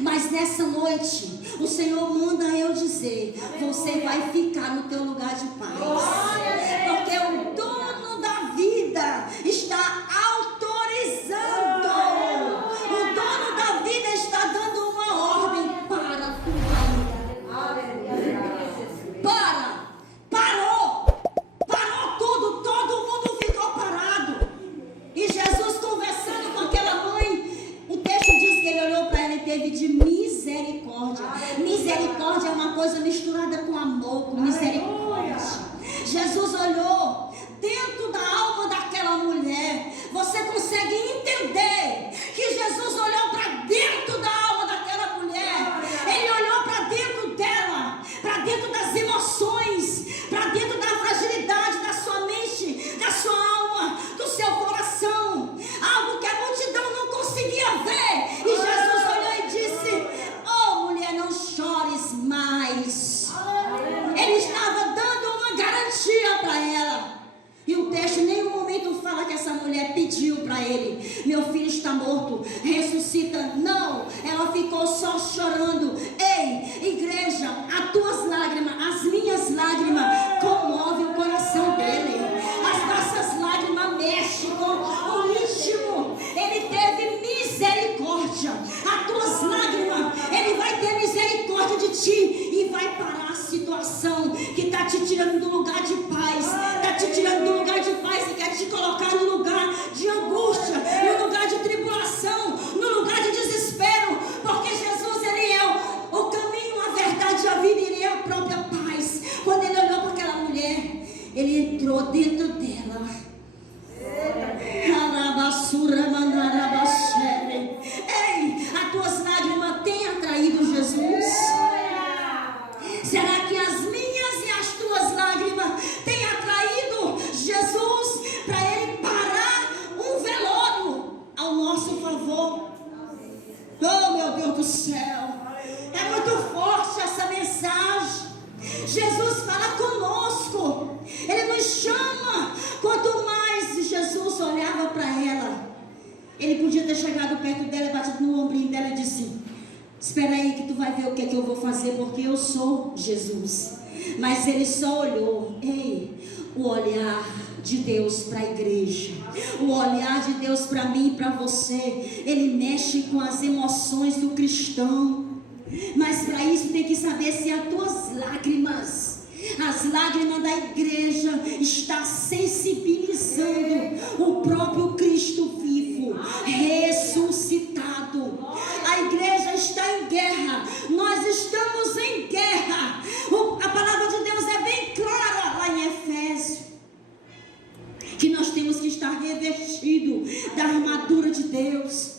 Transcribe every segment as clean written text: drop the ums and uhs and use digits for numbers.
Mas nessa noite, o Senhor manda eu dizer: você vai ficar no teu lugar de paz. Porque o dono da vida está autorizando. O dono da vida está dando uma ordem para a tua vida. Parou tudo, todo mundo ficou parado. E Jesus conversando com aquela mãe, o texto diz que ele olhou para ela e teve de misericórdia. Misericórdia é uma coisa misturada com amor, com misericórdia. Jesus olhou dentro da alma daquela mulher. Você consegue entender que Jesus olhou para dentro da alma daquela mulher? Ele olhou para dentro dela, para dentro das emoções, para dentro da fragilidade da sua mente, da sua alma, do seu coração, algo que a multidão não conseguia ver. E Jesus olhou e disse: oh mulher, não chores mais. Ele estava dando uma garantia para ela. E o texto em nenhum momento fala que essa mulher pediu para ele: meu filho está morto, ressuscita. Não, ela ficou só chorando. Ei, igreja, as tuas lágrimas, as minhas lágrimas comovem o coração dele. As nossas lágrimas mexem com o íntimo. Ele teve misericórdia. As tuas lágrimas, ele vai ter misericórdia de ti e vai parar a situação que está te tirando do lugar de paz, está te tirando do lugar de paz e quer te colocar no lugar de angústia, no lugar de tribulação, no lugar de desespero. Porque Jesus, ele é o caminho, a verdade e a vida, ele é a própria paz. Quando ele olhou para aquela mulher, ele entrou dentro dela. Ei, as tuas lágrimas têm atraído Jesus? Será que as minhas e as tuas lágrimas têm atraído Jesus para ele parar um velório ao nosso favor? Oh, meu Deus do céu, é muito forte essa mensagem. Jesus fala conosco, ele nos chama. Quanto mais Jesus olhava para ela, ele podia ter chegado perto dela, batido no ombrinho dela e disse: espera aí que tu vai ver o que é que eu vou fazer, porque eu sou Jesus. Mas ele só olhou. Ei, o olhar de Deus para a igreja, o olhar de Deus para mim e para você, ele mexe com as emoções do cristão. Mas para isso tem que saber se as tuas lágrimas, as lágrimas da igreja, está sensibilizando o próprio Cristo vivo, ressuscitado. A igreja está em guerra, nós estamos em guerra. A palavra de Deus é bem clara lá em Efésios, que nós temos que estar revestido da armadura de Deus.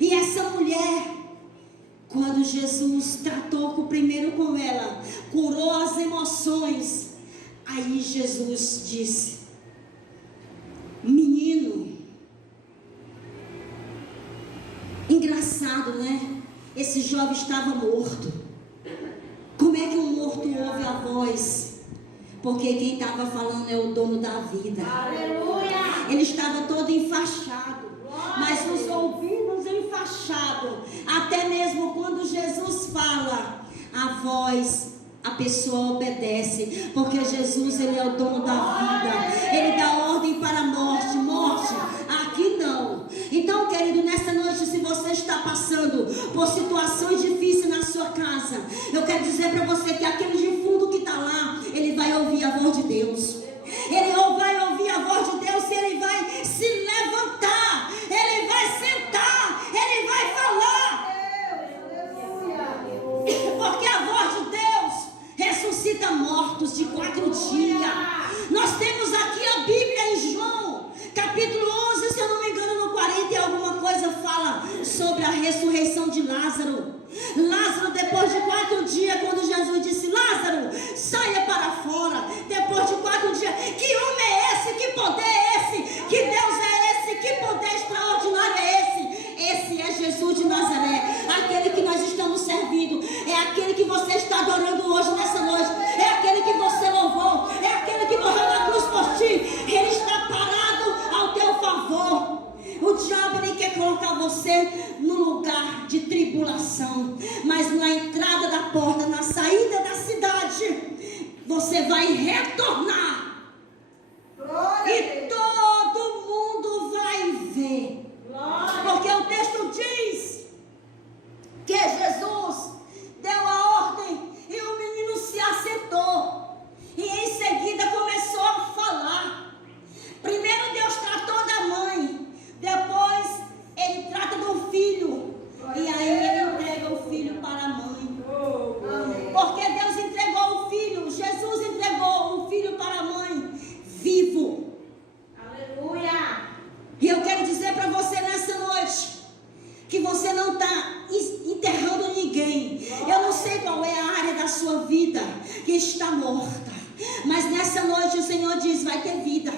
E essa mulher, quando Jesus tratou primeiro com ela, curou as emoções, aí Jesus disse: menino. Engraçado, né? Esse jovem estava morto. Como é que um morto ouve a voz? Porque quem estava falando é o dono da vida. Aleluia! Ele estava todo enfaixado, mas os ouvidos enfaixados. Até mesmo quando Jesus fala, a voz, a pessoa obedece, porque Jesus, ele é o dono da vida. Ele dá ordem para a morte. Morte, aqui não. Então, querido, nessa noite, se você está passando por situações difíceis na sua casa, eu quero dizer para você que aquele de fundo que está lá, ele vai ouvir a voz de Deus. Ele vai ouvir a voz de Deus e ele vai se levantar, ele vai sentar, ele vai falar. Porque a voz de Deus ressuscita mortos de 4 dias. Nós temos aqui a Bíblia em João, capítulo 11, se eu não me engano, no 40 e alguma coisa, fala sobre a ressurreição de Lázaro. Lázaro, depois de 4 dias, quando Jesus disse: Lázaro, saia para fora. Depois de 4 dias, que homem é esse? Que poder é esse? Que Deus é esse? Que poder extraordinário é esse? Esse é Jesus de Nazaré, aquele que nós estamos servindo, é aquele que você está adorando hoje, nessa noite, é aquele que você louvou, é aquele que morreu na cruz por ti. Ele está parado ao teu favor. O diabo, ele quer colocar você no lugar de tribulação. tribulação, mas na entrada da porta, na saída da cidade, você vai retornar. E todo mundo vai ver. Porque o texto diz que Jesus deu a ordem e o menino se assentou. E em seguida começou a falar. Primeiro Deus tratou da mãe, depois ele trata do filho. E aí ele entrega o filho para a mãe. Porque Deus entregou o filho, Jesus entregou o filho para a mãe, vivo. Aleluia. E eu quero dizer para você nessa noite, que você não está enterrando ninguém. Eu não sei qual é a área da sua vida que está morta, mas nessa noite o Senhor diz, vai ter vida.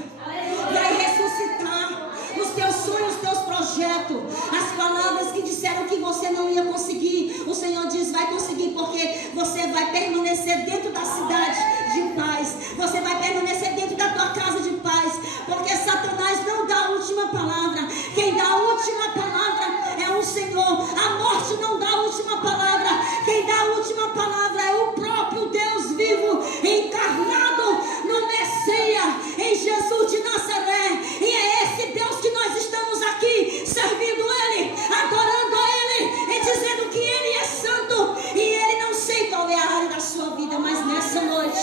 Vai ressuscitar os teus sonhos, os teus projetos. As palavras que disseram que você não ia conseguir, o Senhor diz, vai conseguir, porque você vai permanecer dentro da cidade de paz. Você vai permanecer dentro da tua casa de paz, porque Satanás não dá a última palavra. Quem dá a última palavra é o Senhor. A morte não dá a última palavra. Quem dá a última palavra é o próprio Deus vivo, encarnado no Messias, em Jesus de Nazaré. E é esse Deus que nós estamos aqui servindo Ele, adorando Ele e dizendo que Ele é santo. E Ele, não sei qual é a área da sua vida, mas nessa noite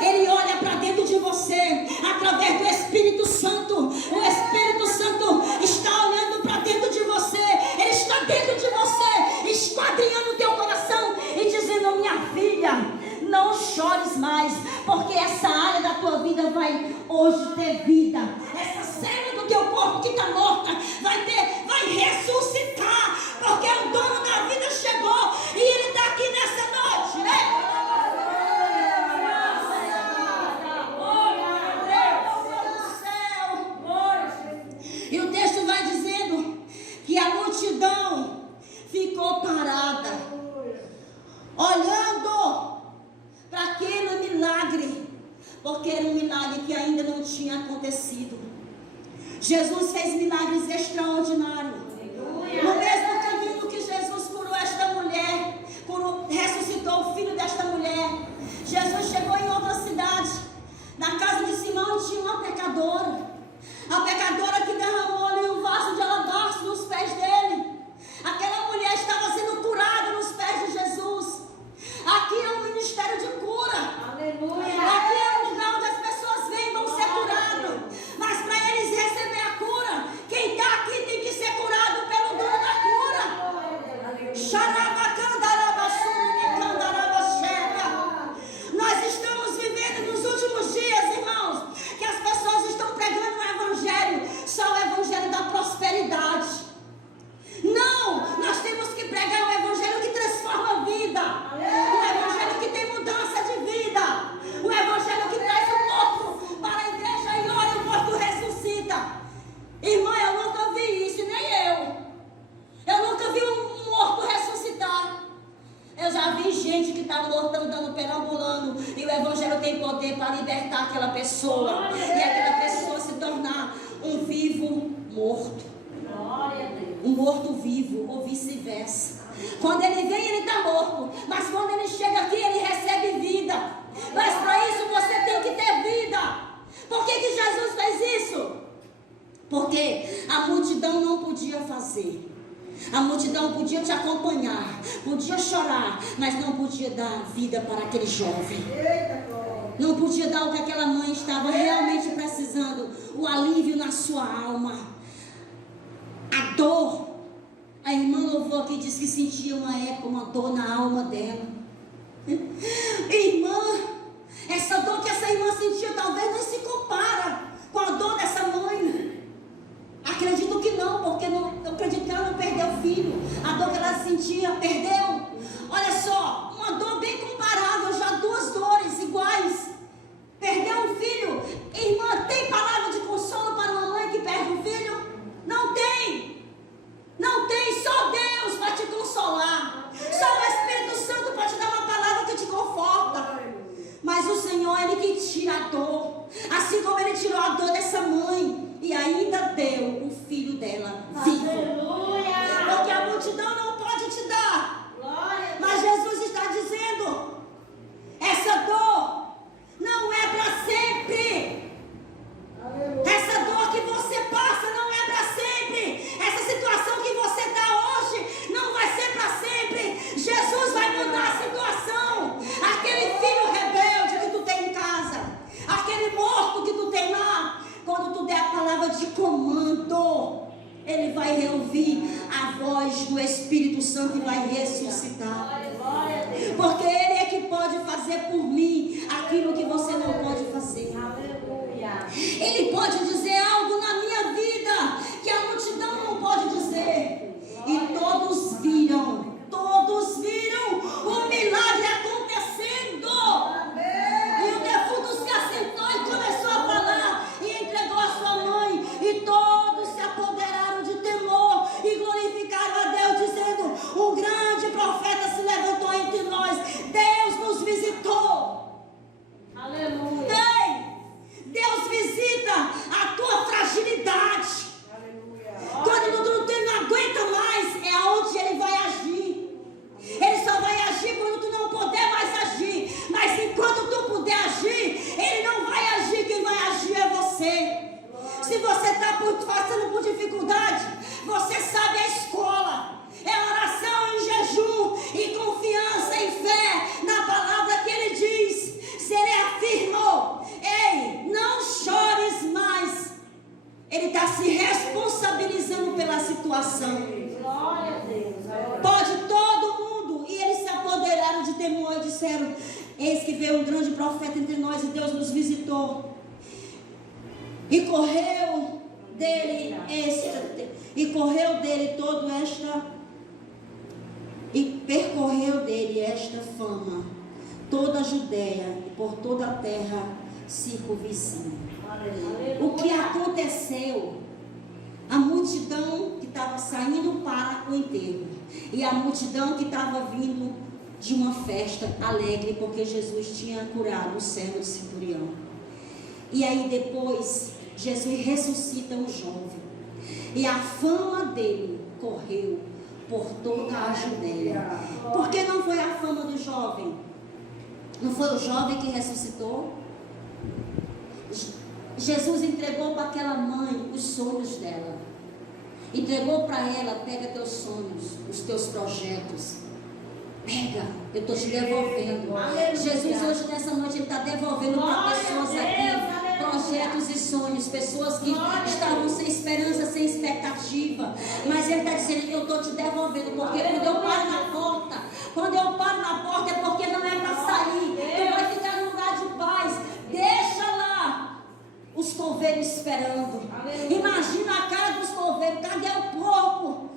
Ele olha para dentro de você através do Espírito Santo. O Espírito Santo está olhando para dentro de você. Ele está dentro de você, esquadrinhando o teu coração e dizendo, minha filha, não chores mais, porque essa área da tua vida vai hoje ter vida. Essa célula do teu corpo que está morta vai ressuscitar, porque o dono da vida chegou e Ele está aqui nessa noite, né? E o texto vai dizendo que a multidão ficou parada, olhando para aquele milagre, porque era um milagre que ainda não tinha acontecido. Jesus fez milagres extraordinários. No mesmo caminho que Jesus curou esta mulher, ressuscitou o filho desta mulher, Jesus chegou em outra cidade. Na casa de Simão tinha uma pecadora. A pecadora que derramou ali um vaso de alabastro nos pés dele. Aquela mulher estava sendo curada nos pés de Jesus. Aqui é um ministério de cura. Aleluia. Aqui é um lugar onde as pessoas vêm e vão ser curadas. Mas para eles receber a cura, quem está aqui tem que ser curado pelo dono da cura. Nós estamos vivendo nos últimos dias, irmãos, que as pessoas estão pregando o evangelho, só o evangelho da prosperidade. Não, nós temos que pregar o evangelho que transforma a vida, o evangelho que tem mudança de vida, o evangelho que traz o morto para a igreja e ora, o morto ressuscita. Irmã, eu nunca vi isso, nem eu nunca vi um morto ressuscitar. Eu já vi gente que está morta andando, perambulando, e o evangelho tem poder para libertar aquela pessoa, e aquela pessoa se tornar um vivo morto. Um morto vivo, ou vice-versa. Quando ele vem, ele está morto, mas quando ele chega aqui, ele recebe vida. Mas para isso você tem que ter vida. Por que Jesus fez isso? Porque a multidão não podia fazer. A multidão podia te acompanhar, podia chorar, mas não podia dar vida para aquele jovem. Não podia dar o que aquela mãe estava realmente precisando, o alívio na sua alma. A dor, a irmã louvou aqui, disse que sentia uma dor na alma dela. Irmã, essa dor que essa irmã sentia talvez não se compara com a dor dessa mãe. Acredito que não, porque eu acredito que ela não perdeu o filho. A dor que ela sentia, perdeu. Olha só, uma dor bem comparável, já duas dores iguais. Perdeu um filho. Irmã, tem palavra de consolo para uma mãe que perde um filho? Não tem. Não tem, só Deus vai te consolar. Só o Espírito Santo pode dar uma palavra que te conforta. Mas o Senhor, Ele que tira a dor. Assim como Ele tirou a dor dessa mãe e ainda deu o filho dela vivo. Aleluia. Porque a multidão não pode te dar Santo e vai ressuscitar. Porque Ele é que pode fazer por mim aquilo que você não pode fazer. Ele pode dizer algo na minha vida que a multidão não pode dizer. E todos viram o milagre acontecendo. E o defunto se assentou e começou a falar e entregou a sua mãe. E todos se apoderaram de temor e glorificaram a Deus, dizendo: um grande profeta se levantou entre nós. Deus nos visitou. Aleluia. Deus visita a tua fragilidade. Quando tu não aguenta mais, é aonde Ele vai agir. Ele só vai agir quando tu não puder mais agir. Mas enquanto tu puder agir, Ele não vai agir. Quem vai agir é você. Se você está passando por dificuldade, você sabe a escola. É oração em jejum e confiança em fé na palavra que Ele diz. Se Ele afirmou: ei, não chores mais. Ele está se responsabilizando pela situação. Glória a Deus. Pode todo mundo. E eles se apoderaram de temor e disseram: eis que veio um grande profeta entre nós e Deus nos visitou. E correu dele percorreu dele esta fama, toda a Judéia e por toda a terra circunvizinha. O que aconteceu? A multidão que estava saindo para o enterro e a multidão que estava vindo de uma festa alegre porque Jesus tinha curado o servo do centurião. E aí depois Jesus ressuscita um jovem e a fama dele correu por toda a Judéia. Por que não foi a fama do jovem? Não foi o jovem que ressuscitou? Jesus entregou para aquela mãe os sonhos dela. Entregou para ela: pega teus sonhos, os teus projetos. Pega, eu estou te devolvendo. Jesus hoje nessa noite Ele está devolvendo para pessoas aqui projetos e sonhos, pessoas que estavam sem esperança, sem expectativa, mas Ele está dizendo: eu estou te devolvendo, porque quando eu paro na porta é porque não é para sair. Tu vai ficar num lugar de paz. Deixa lá os coveiros esperando. Imagina a cara dos coveiros: cadê o porco?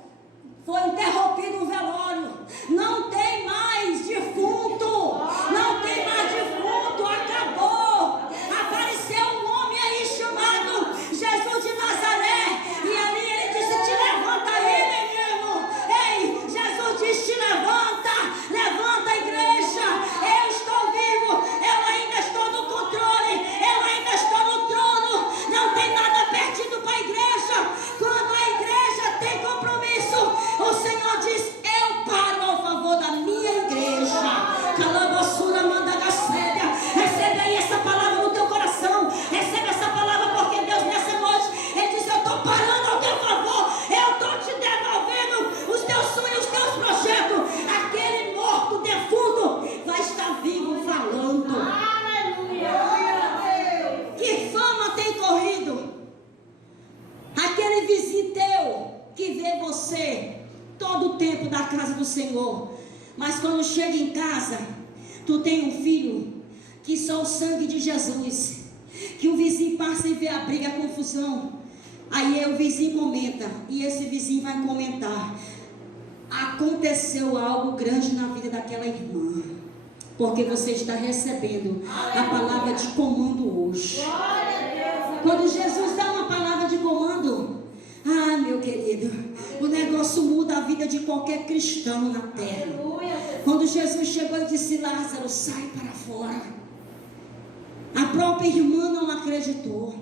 Foi interrompido o velório. Não tem mais defunto. Não tem mais defunto. Acabou. Apareceu um homem aí chamado Jesus de Nazaré. E ali ele disse: te levanta aí, menino. Ei, Jesus disse: te levanta. Levanta, igreja. Eu estou vivo. Eu ainda estou no controle. Eu ainda estou no trono. Não tem nada perdido para a igreja. Quando a igreja tem compromisso, o Senhor diz: eu paro ao favor da minha igreja. Calabaçura manda gacélia. Recebe aí essa palavra no teu coração. Recebe essa palavra, porque Deus nessa noite Ele diz: eu estou parando ao teu favor. Eu estou te devolvendo os teus sonhos, os teus projetos. Aquele morto, defunto, vai estar vivo falando. Aleluia. Que fama tem corrido? Aquele vizinho teu que vê você todo o tempo da casa do Senhor, mas quando chega em casa, tu tem um filho que só o sangue de Jesus, que o vizinho passa e vê a briga, a confusão, aí o vizinho comenta, e esse vizinho vai comentar: aconteceu algo grande na vida daquela irmã, porque você está recebendo a palavra de comando hoje. Quando Jesus dá uma palavra de comando, meu querido, o negócio muda a vida de qualquer cristão na terra. Quando Jesus chegou e disse: Lázaro, sai para fora, a própria irmã não acreditou.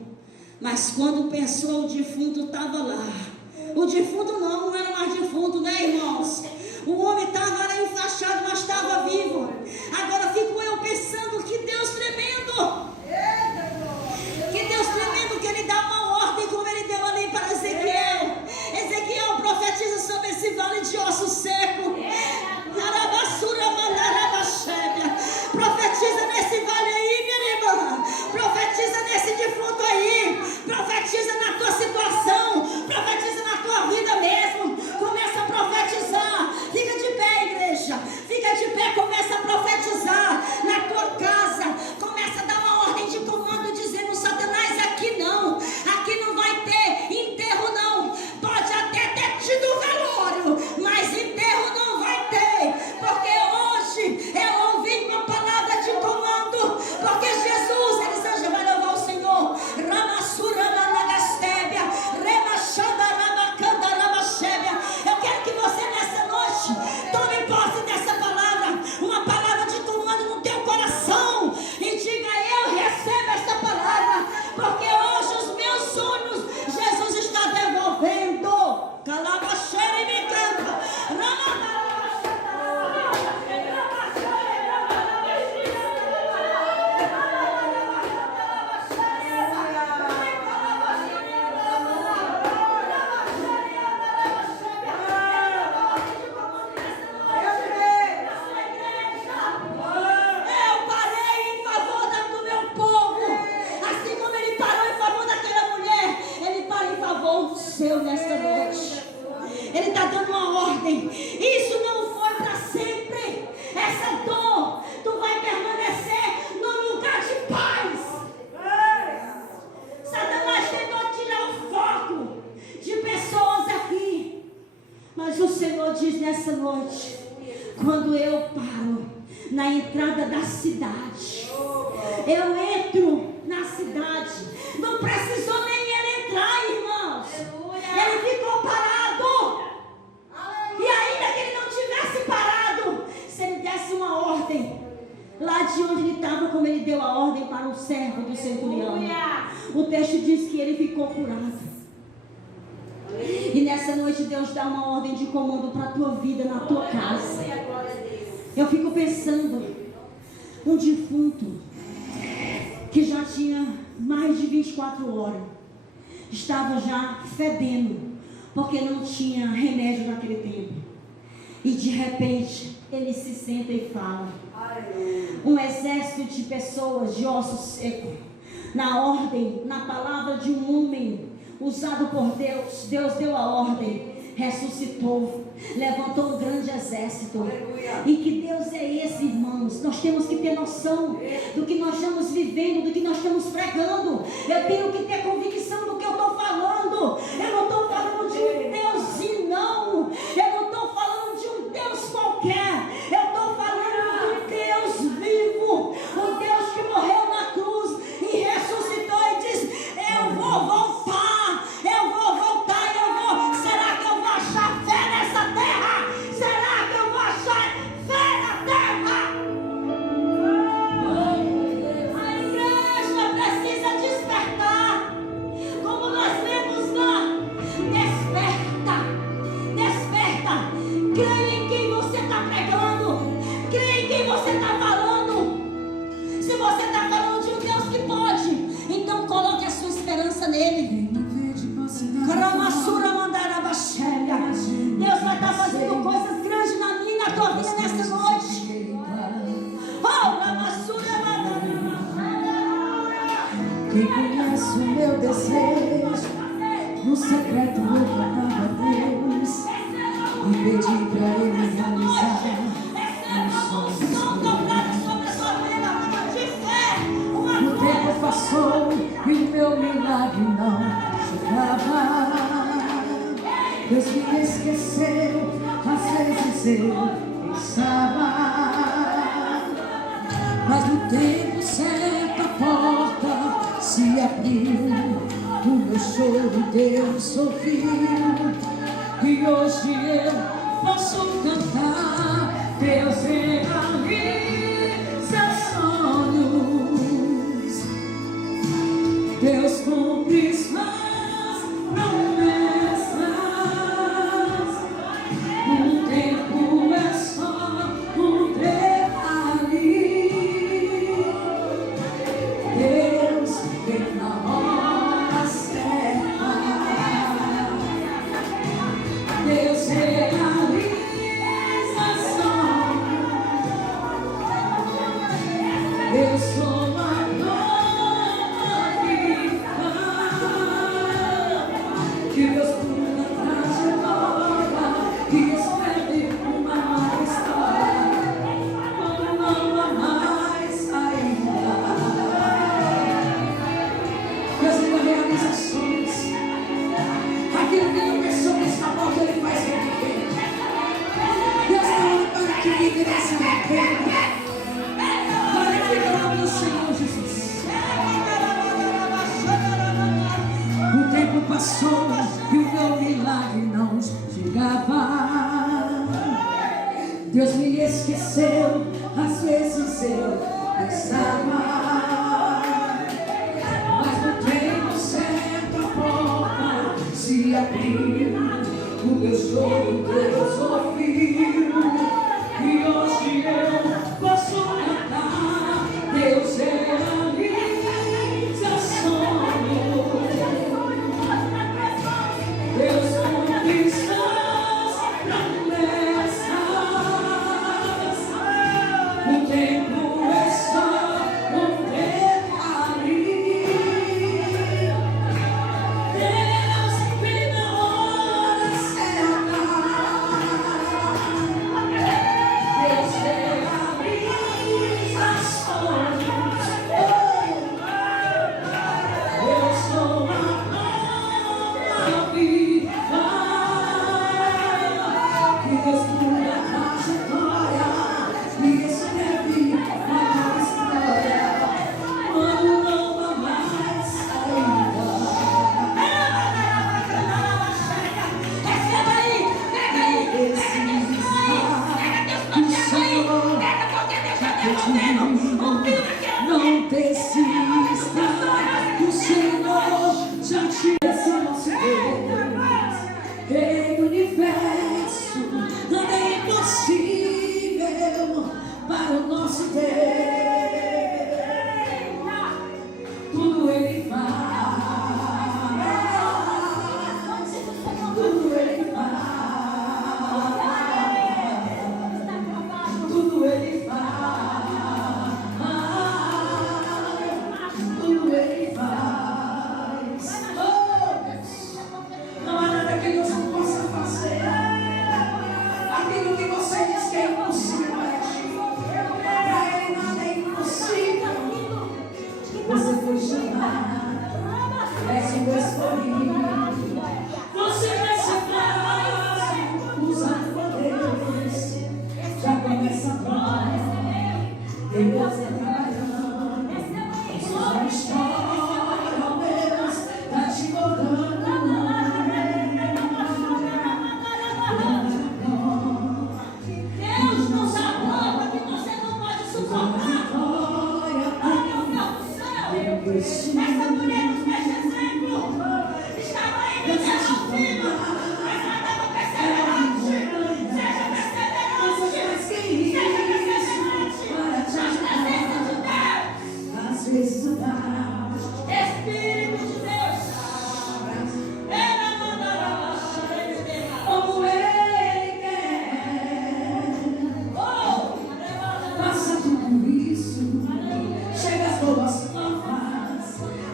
Mas quando pensou, o defunto estava lá. O defunto não era mais defunto, né, irmãos? O homem estava lá enfaixado, mas estava vivo. Agora fico eu pensando: que Deus tremendo! Que Deus tremendo, que Ele dá uma ordem como Ele deu ali para Ezequiel. Ezequiel profetiza sobre esse vale de osso seco. Profetiza nesse vale aí, minha irmã. Profetiza nesse defunto aí. Profetiza na tua situação. Profetiza na tua vida mesmo. Começa a profetizar. Fica de noite, quando eu paro na entrada da cidade, eu entro na cidade, não precisou nem ele entrar, irmãos. Ele ficou parado. E ainda que ele não tivesse parado, se ele desse uma ordem, lá de onde ele estava, como ele deu a ordem para o servo do centurião, o texto diz que ele ficou curado. E nessa noite Deus dá uma ordem de comando para a tua vida, na tua casa. Eu fico pensando, um defunto que já tinha mais de 24 horas, estava já fedendo, porque não tinha remédio naquele tempo. E de repente ele se senta e fala. Um exército de pessoas de ossos secos, na ordem, na palavra de um homem usado por Deus, Deus deu a ordem, ressuscitou, levantou um grande exército. E que Deus é esse, irmãos? Nós temos que ter noção do que nós estamos vivendo, do que nós estamos pregando. Eu tenho que ter convicção do que eu estou falando. Eu não estou falando de um Deus não. Eu não estou falando de um Deus qualquer. Eu estou falando de um Deus vivo, um Deus que morreu na cruz e ressuscitou e diz: eu vou voltar, eu vou voltar, eu vou. Será que eu vou achar fé nessa terra? Será que eu vou achar fé na terra? A igreja precisa despertar, como nós lemos lá. Desperta, desperta. Creia em quem você está pregando, creia em quem você está falando. Se você está falando de um Deus que pode, então coloque a sua esperança nele. Deus vai estar fazendo coisas grandes na minha e na tua vida nesta noite. Quem conhece o meu desejo, no secreto eu clamava a Deus e pedi pra Ele realizar os sonhos. O tempo passou e o meu milagre não chegava. Deus me esqueceu, às vezes eu pensava. Mas no tempo certo a porta se abriu, o meu choro Deus ouviu, e hoje eu posso cantar. Deus realiza sonhos, Deus cumpre suas promessas. O tempo é só um detalhe. Deus vem na hora certa. Deus realiza sonhos. Eu sou a glória que Deus cura a trajetória, que escreve uma nova história, quando não há mais saída. Deus ainda realiza sonhos. Aquilo que não pensou nessa porta, Ele faz reviver. Deus não olha para que vive nessa arrependa. Glorifica o nome do Senhor Jesus. O tempo passou e o meu milagre não chegava. Deus me esqueceu, às vezes eu pensava. Mas no tempo certo a porta se abriu, o meu choro Deus ouviu, e hoje eu posso cantar. Deus realiza sonhos, Deus cumpre suas promessas. O tempo é só um detalhe. Deus vem na hora certa. Não desista, o Senhor já te esse é nosso Deus, Rei do universo, nada é impossível para o nosso Deus, tudo Ele faz, tudo Ele faz, tudo Ele faz. Você foi chamado, és o escolhido. Você vai ser fácil, usando poderes. Já começa agora, Deus é trabalhando. Sua história, ó Deus, está te contando. Deus nos aponta que você não pode suportar. Essa mulher nos fez exemplo. Estava indo até o fim, mas ela estava perseverante. Seja perseverante. Seja perseverante. Na presença de Deus. Às vezes o Espírito de Deus. Ela mandará como Ele quer. Oh, Passa tudo isso. Chega às boas novas.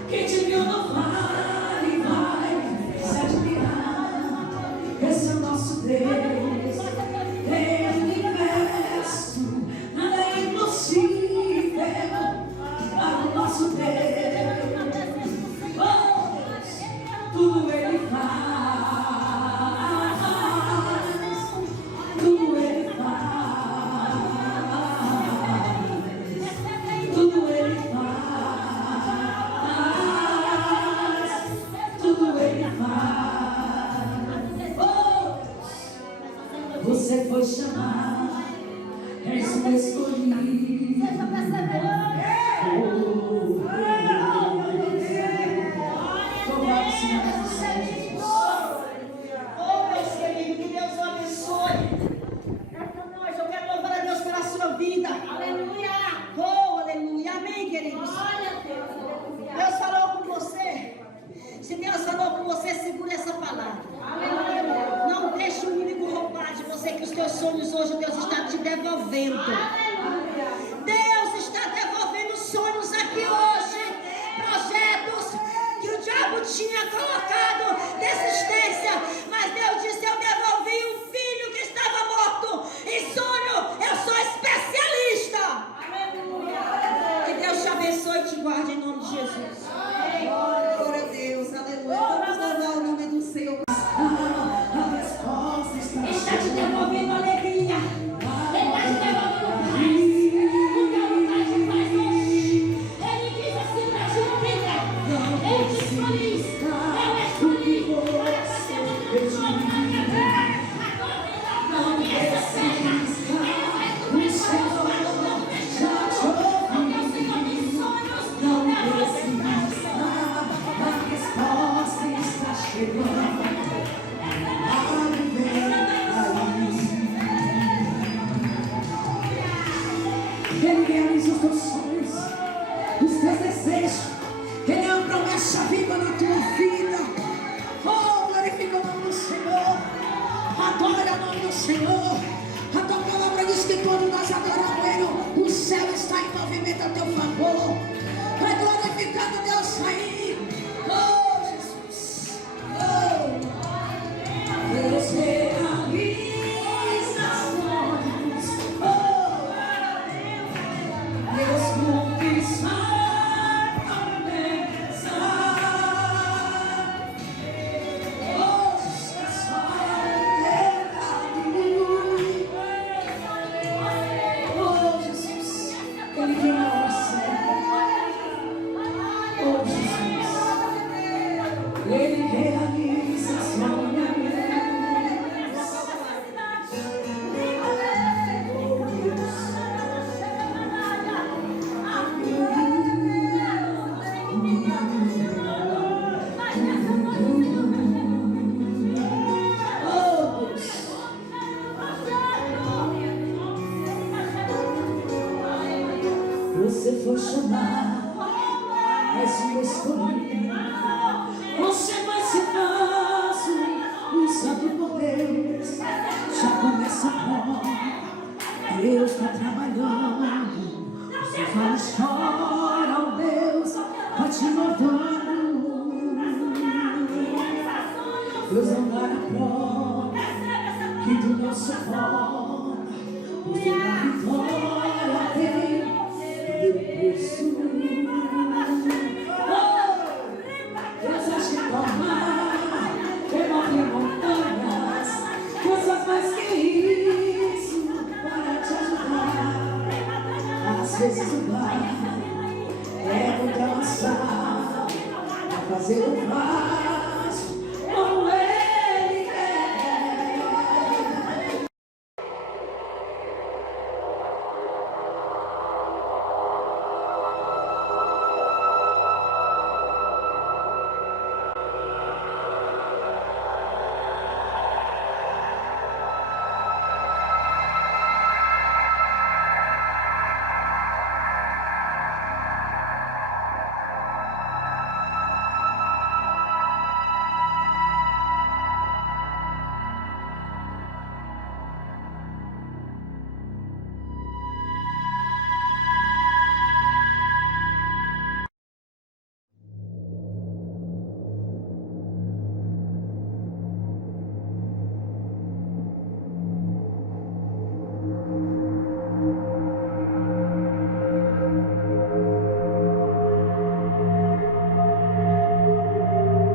Quem te viu no vale vai se admirar. Esse é o nosso Deus, Rei do universo. Nada é impossível para o nosso Deus. Oh, tudo Ele faz, tudo Ele faz, tudo Ele faz, tudo Ele faz. Oh, você foi chamado, és o escolhido. seja perseverante. Oh, meus queridos, que Deus o abençoe. Essa noite eu quero louvar a Deus pela sua vida. Aleluia. Oh, aleluia. Amém, queridos. Deus falou com você. Se Deus falou com você, segura essa palavra. Não deixe o inimigo roubar de você que os teus sonhos hoje Deus está te devolvendo. Deus está devolvendo sonhos aqui hoje. Projetos que o diabo tinha colocado, desistência. Mas Deus disse, eu devolvi um filho que estava morto. Em sonho, eu sou especialista. Que Deus te abençoe e te guarde em nome de Jesus. Glória a Deus, aleluia. Vamos louvar o nome do Senhor. A resposta Está te devolvendo alegria. Ele está te devolvendo paz. O teu lugar de paz hoje. Ele diz assim para a sua vida. Eu te escolhi. Eu escolhi para você mudar o nome na minha vida. Agora não me essa terra. Ele vai começar a falar o novo destino. Porque o Senhor tem sonhos para você. a resposta está chegando. Ele realiza os teus sonhos, os teus desejos. Ele é uma promessa viva na tua vida. Oh, glorifica o nome do Senhor. Adora o nome do Senhor. A tua palavra diz que quando nós adoramos Ele, o céu está em movimento a teu favor. Vai glorificando Deus aí. Oh, Jesus. Oh, Deus realiza as sonhos. Oh, Deus cumpre a promessa. Oh, Jesus, oh, Jesus, Ele vem a você. Oh, Jesus. Você foi chamado, és o escolhido. Você vai ser vaso usado por Deus. Já começa bom, Deus está trabalhando. Você faz chora, oh Deus está te louvando. Deus não dá na prova que do nosso fora o da vitória tem preço. Deus agita o mar, remove montanhas, coisas mais que isso para te ajudar. Às vezes o bar é muito amassado, a fazer o bar.